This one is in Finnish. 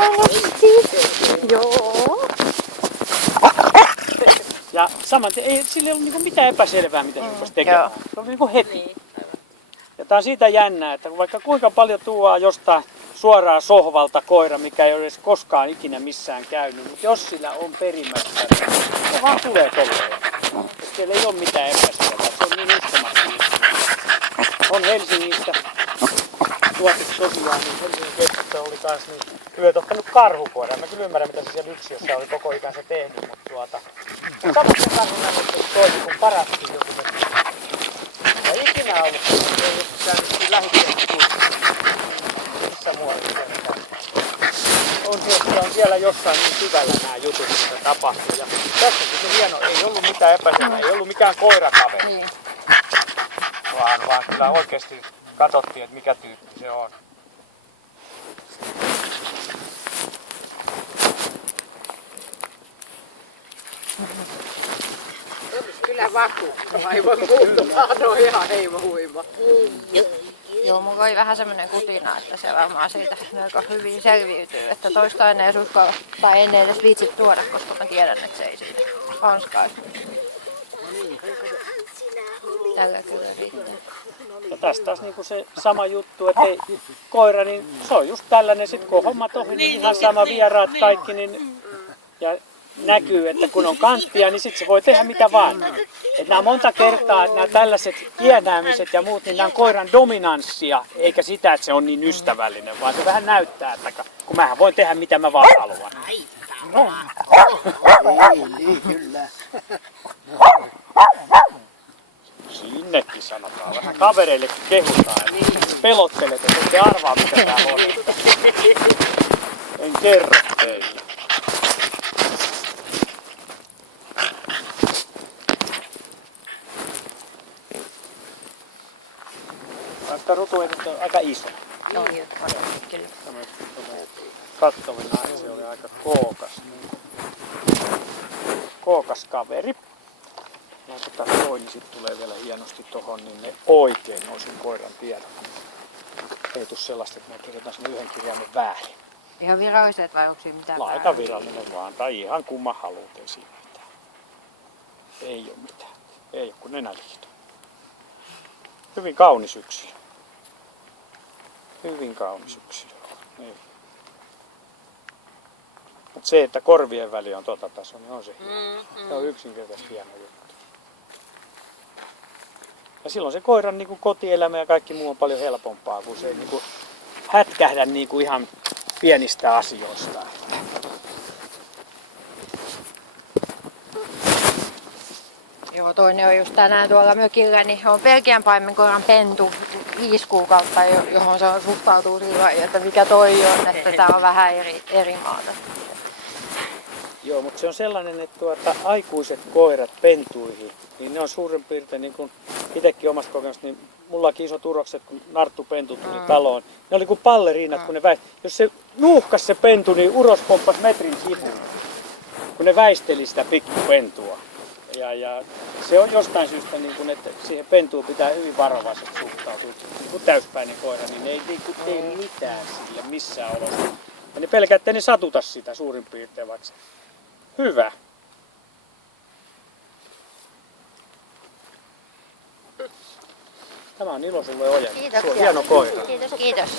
Hienosti. Joo. Ja saman ei sillä ollut niinku mitään epäselvää, mitä se rupesi tekemään. Se oli niinku heti. Ja tää on siitä jännää, että vaikka kuinka paljon tuodaan jostain suoraan sohvalta koira, mikä ei ole edes koskaan ikinä missään käynyt, mutta jos sillä on perimättä, se vaan tulee tolleen. Siellä ei ole mitään epäselvää. Se on niin uskomaton. On Helsingistä tuotettu tosiaan, niin Helsingin keskusta oli taas niin yöt ottanut karhukoira. Mä kyllä ymmärrän, mitä se siellä yksiössä oli koko ikänsä tehnyt, mutta samat se karhunäyttö toimi, kun parattiin joku metri. Ja ikinä ollut, kun ei ole käynyt lähikeskuksessa. Missä muualla on siellä jossain niin syvällä nämä jutut, mitä tapahtuu. Ja tässäkin se hieno, ei ollut mitään epäselvää, ei ollut mikään koirakaveri. Niin. Vaan kyllä oikeasti katsottiin, että mikä tyyppi se on. Kyllä vakuuttava, aivan muuttumaan, no ihan heimahuima. Joo, mulla oli vähän semmoinen kutina, että se varmaan siitä melko hyvin selviytyy, että toista en edes uskalla, tai en edes viitsi tuoda, koska mä tiedän, että se ei siitä hanskaa. Tällä kyllä riittää. Ja tässä taas niinku se sama juttu, että ei, koira, niin se on just tällainen, sit kun hommat ohi, niin ihan sama vieraat kaikki, niin, ja näkyy, että kun on kanttia, niin sit se voi tehdä mitä vaan. Et nämä monta kertaa, että nämä tällaiset kienäämiset ja muut, niin nämä on koiran dominanssia, eikä sitä, että se on niin ystävällinen, vaan se vähän näyttää, että kun mähän voin tehdä mitä mä vaan haluan. Niin, kyllä. Sinnekin sanotaan. Vähän kavereille kehutaan. Pelottelet, että ette arvaa mitä tää on. En kerro teille. Tämä rutu on aika iso. Joo, kyllä. Kattovina se oli aika kookas. Kookas kaveri. Laitetaan toi, niin sitten tulee vielä hienosti tohon, niin ne oikein nousin koiran tiedot. Ei tule sellaista, että me kirjoitan sen yhden kirjaimen väärin. Ihan viralliset vai onko siinä mitään? Laita virallinen vaan, tai ihan kumma haluut, ei siinä mitään. Ei ole mitään. Ei ole kuin nenäliito. Hyvin kaunis yksilö. Hyvin kaunis yksilö. Niin. Mutta se, että korvien väli on tuota tasoa, niin on se hieno. Se on yksinkertaisesti hieno juttu. Ja silloin se koiran niin kuin kotielämä ja kaikki muu on paljon helpompaa, kun se ei niin kuin hätkähdä niin kuin ihan pienistä asioista. Joo, toinen on just tänään tuolla mökillä, niin on Belgian paimenkoiran pentu 5 kuukautta, johon se suhtautuu sillä, että mikä toi on, että tää on vähän eri maata. Joo, mutta se on sellainen, että aikuiset koirat pentuihin, niin ne on suurin piirtein, niin kuin itsekin omasta kokemusta, niin mullakin isot urokset, kun narttupentu tuli taloon. Ne oli kuin palleriinat, kun ne jos se nuuhkas se pentu, niin uros pomppasi metrin sivuun, kun ne väisteli sitä pikkupentua. Ja se on jostain syystä, niin kun, että siihen pentuun pitää hyvin varovaisesti suhtautua. Kun täyspäinen koira, niin ne ei tee mitään sille missään olossa. Ja ne pelkää, että ne satuta sitä suurin piirtein vaikka. Hyvä. Tämä on ilo sulle Oja. Kiitoksia. Sulla on hieno koira. Kiitos.